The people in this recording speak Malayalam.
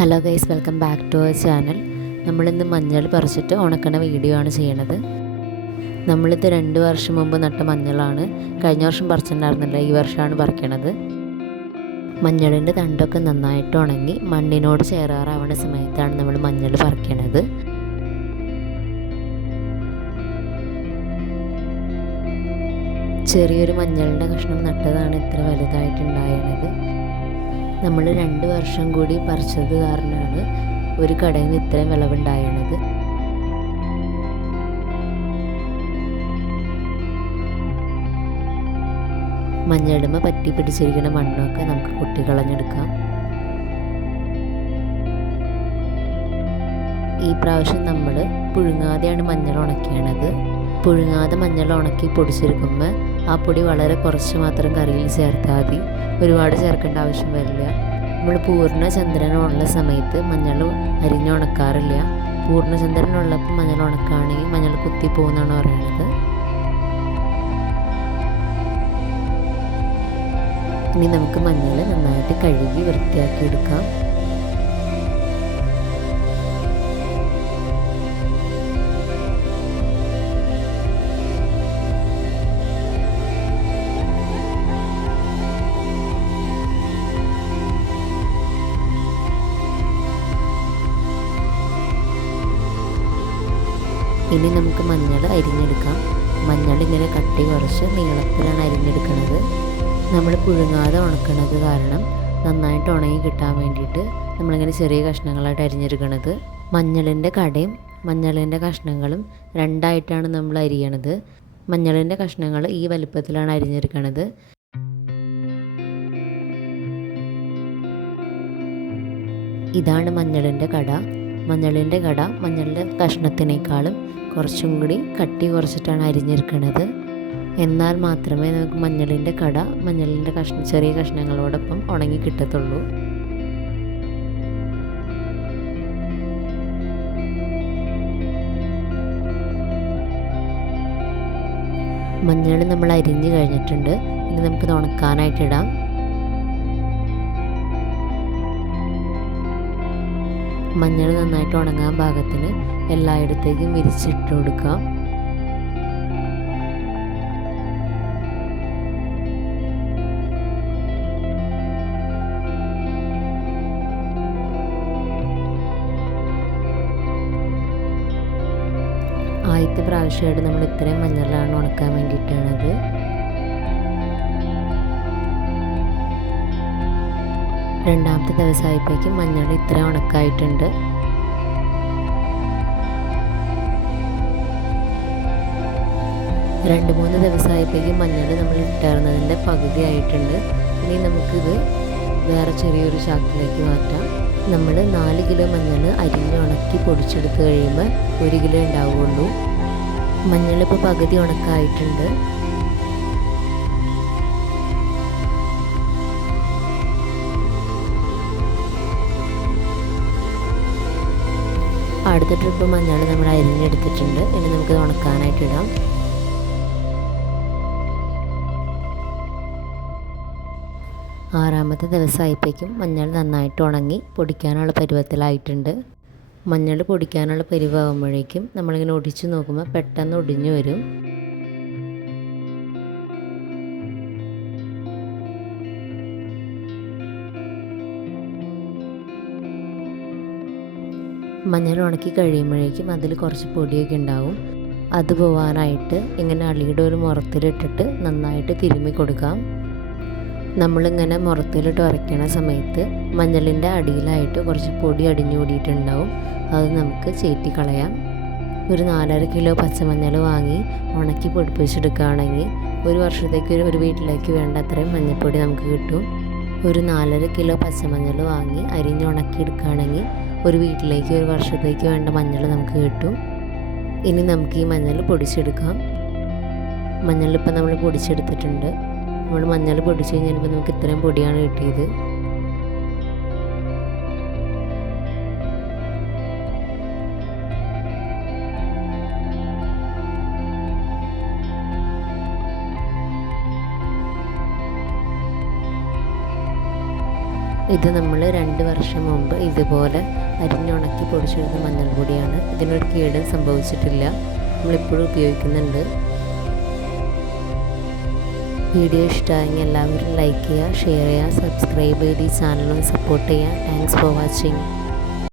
Hello guys, welcome back to our channel. നമ്മളിന്ന് മഞ്ഞൾ പറിച്ചിട്ട് ഉണക്കണ വീഡിയോ ആണ് ചെയ്യണത്. നമ്മളിത് 2 വർഷം മുമ്പ് നട്ട മഞ്ഞളാണ്. കഴിഞ്ഞ വർഷം പറിച്ചിട്ടുണ്ടായിരുന്നില്ല, ഈ വർഷമാണ് പറിക്കണത്. മഞ്ഞളിൻ്റെ തണ്ടൊക്കെ നന്നായിട്ട് ഉണങ്ങി മണ്ണിനോട് ചേരാറാവുന്ന സമയത്താണ് നമ്മൾ മഞ്ഞൾ പറിക്കണത്. ചെറിയൊരു മഞ്ഞളിൻ്റെ കഷ്ണം നട്ടതാണ് ഇത്ര വലുതായിട്ടുണ്ടായത്. നമ്മൾ 2 വർഷം കൂടി പറിച്ചത് കാരണമാണ് ഒരു കടയിൽ നിന്ന് ഇത്രയും വിളവുണ്ടായത്. മഞ്ഞളുമ പറ്റി പിടിച്ചിരിക്കുന്ന മണ്ണൊക്കെ നമുക്ക് കൊട്ടിക്കളഞ്ഞെടുക്കാം. ഈ പ്രാവശ്യം നമ്മൾ പുഴുങ്ങാതെയാണ് മഞ്ഞൾ ഉണക്കിയത്. പുഴുങ്ങാതെ മഞ്ഞൾ ഉണക്കി പൊടിച്ചെടുക്കുമ്പോൾ ആ പൊടി വളരെ കുറച്ച് മാത്രം കറിയിൽ ചേർത്താൽ മതി, ഒരുപാട് ചേർക്കേണ്ട ആവശ്യം വരില്ല. നമ്മൾ പൂർണ്ണചന്ദ്രനുള്ള സമയത്ത് മഞ്ഞൾ അരിഞ്ഞുണക്കാറില്ല. പൂർണ്ണചന്ദ്രനുള്ളപ്പോൾ മഞ്ഞൾ ഉണക്കുകയാണെങ്കിൽ മഞ്ഞൾ കുത്തിപ്പോകുന്നാണ് പറയുന്നത്. ഇനി നമുക്ക് മഞ്ഞൾ നന്നായിട്ട് കഴുകി വൃത്തിയാക്കി എടുക്കാം. ഇനി നമുക്ക് മഞ്ഞൾ അരിഞ്ഞെടുക്കാം. മഞ്ഞൾ ഇങ്ങനെ കട്ടി കുറച്ച് നീളത്തിലാണ് അരിഞ്ഞെടുക്കുന്നത്. നമ്മൾ പുഴുങ്ങാതെ ഉണക്കുന്നത് കാരണം നന്നായിട്ട് ഉണങ്ങി കിട്ടാൻ വേണ്ടിയിട്ട് നമ്മളിങ്ങനെ ചെറിയ കഷ്ണങ്ങളായിട്ട് അരിഞ്ഞെടുക്കണത്. മഞ്ഞളിൻ്റെ കടയും മഞ്ഞളിൻ്റെ കഷ്ണങ്ങളും രണ്ടായിട്ടാണ് നമ്മൾ അരിയണത്. മഞ്ഞളിൻ്റെ കഷ്ണങ്ങൾ ഈ വലുപ്പത്തിലാണ് അരിഞ്ഞെടുക്കണത്. ഇതാണ് മഞ്ഞളിൻ്റെ കട. മഞ്ഞളിൻ്റെ കട മഞ്ഞളിൻ്റെ കഷ്ണത്തിനേക്കാളും കുറച്ചും കൂടി കട്ടി കുറച്ചിട്ടാണ് അരിഞ്ഞെടുക്കുന്നത്. എന്നാൽ മാത്രമേ നമുക്ക് മഞ്ഞളിൻ്റെ കട മഞ്ഞളിൻ്റെ ചെറിയ കഷ്ണങ്ങളോടൊപ്പം ഉണങ്ങി കിട്ടത്തുള്ളൂ. മഞ്ഞൾ നമ്മൾ അരിഞ്ഞ് കഴിഞ്ഞിട്ടുണ്ട്. ഇനി നമുക്കിത് ഉണക്കാനായിട്ടിടാം. മഞ്ഞൾ നന്നായിട്ട് ഉണങ്ങാൻ പാകത്തിന് എല്ലായിടത്തേക്കും വിരിച്ചിട്ട് കൊടുക്കാം. ആദ്യത്തെ പ്രാവശ്യമായിട്ട് നമ്മൾ ഇത്രയും മഞ്ഞളാണ് ഉണക്കാൻ വേണ്ടിയിട്ടാണത്. രണ്ടാമത്തെ ദിവസമായപ്പോഴേക്കും മഞ്ഞൾ ഇത്ര ഉണക്കായിട്ടുണ്ട്. രണ്ട് മൂന്ന് ദിവസമായപ്പോഴേക്കും മഞ്ഞൾ നമ്മൾ ഇട്ടാറുന്നതിൻ്റെ പകുതി ആയിട്ടുണ്ട്. ഇനി നമുക്കിത് വേറെ ചെറിയൊരു ചാക്കിലേക്ക് മാറ്റാം. നമ്മൾ 4 കിലോ മഞ്ഞൾ അരിഞ്ഞ് ഉണക്കി പൊടിച്ചെടുത്ത് കഴിയുമ്പോൾ 1 കിലോ ഉണ്ടാവുകയുള്ളൂ. മഞ്ഞളിപ്പോൾ പകുതി ഉണക്കായിട്ടുണ്ട്. അടുത്ത ട്രിപ്പ് മഞ്ഞൾ നമ്മൾ അരിഞ്ഞെടുത്തിട്ടുണ്ട്. ഇനി നമുക്ക് ഉണക്കാനായിട്ടിടാം. ആറാമത്തെ ദിവസമായപ്പോഴേക്കും മഞ്ഞൾ നന്നായിട്ട് ഉണങ്ങി പൊടിക്കാനുള്ള പരുവത്തിലായിട്ടുണ്ട്. മഞ്ഞൾ പൊടിക്കാനുള്ള പരുവാകുമ്പോഴേക്കും നമ്മളിങ്ങനെ ഒടിച്ചു നോക്കുമ്പോൾ പെട്ടെന്ന് ഒടിഞ്ഞു വരും. മഞ്ഞൾ ഉണക്കി കഴിയുമ്പോഴേക്കും അതിൽ കുറച്ച് പൊടിയൊക്കെ ഉണ്ടാവും. അത് പോവാനായിട്ട് ഇങ്ങനെ അളിയുടെ ഒരു മുറത്തിലിട്ടിട്ട് നന്നായിട്ട് തിരുമ്മി കൊടുക്കാം. നമ്മളിങ്ങനെ മുറത്തിലിട്ട് ഉരയ്ക്കണ സമയത്ത് മഞ്ഞളിൻ്റെ അടിയിലായിട്ട് കുറച്ച് പൊടി അടിഞ്ഞു കൂടിയിട്ടുണ്ടാവും. അത് നമുക്ക് ചേറ്റിക്കളയാം. ഒരു 4.5 കിലോ പച്ചമഞ്ഞൾ വാങ്ങി ഉണക്കി പൊടിപ്പിച്ചെടുക്കുകയാണെങ്കിൽ ഒരു വർഷത്തേക്ക് ഒരു വീട്ടിലേക്ക് വേണ്ട അത്രയും മഞ്ഞൾപ്പൊടി നമുക്ക് കിട്ടും. ഒരു 4.5 കിലോ പച്ചമഞ്ഞൾ വാങ്ങി അരിഞ്ഞുണക്കിയെടുക്കുകയാണെങ്കിൽ ഒരു വീട്ടിലേക്ക് ഒരു വർഷത്തേക്ക് വേണ്ട മഞ്ഞൾ നമുക്ക് കിട്ടും. ഇനി നമുക്ക് ഈ മഞ്ഞൾ പൊടിച്ചെടുക്കാം. മഞ്ഞളിപ്പോൾ നമ്മൾ പൊടിച്ചെടുത്തിട്ടുണ്ട്. നമ്മൾ മഞ്ഞൾ പൊടിച്ച് കഴിഞ്ഞപ്പോൾ നമുക്ക് ഇത്രയും പൊടിയാണ് കിട്ടിയത്. ഇത് നമ്മൾ 2 വർഷം മുമ്പ് ഇതുപോലെ അരിഞ്ഞുണക്കി പൊടിച്ചെടുത്ത മഞ്ഞൾപ്പൊടിയാണ്. ഇതിനൊരു കേടും സംഭവിച്ചിട്ടില്ല, നമ്മളിപ്പോഴും ഉപയോഗിക്കുന്നുണ്ട്. വീഡിയോ ഇഷ്ടമായെങ്കിൽ എല്ലാവരും ലൈക്ക് ചെയ്യുക, ഷെയർ ചെയ്യുക, സബ്സ്ക്രൈബ് ചെയ്ത് ഈ ചാനലൊന്ന് സപ്പോർട്ട് ചെയ്യുക. Thanks for watching.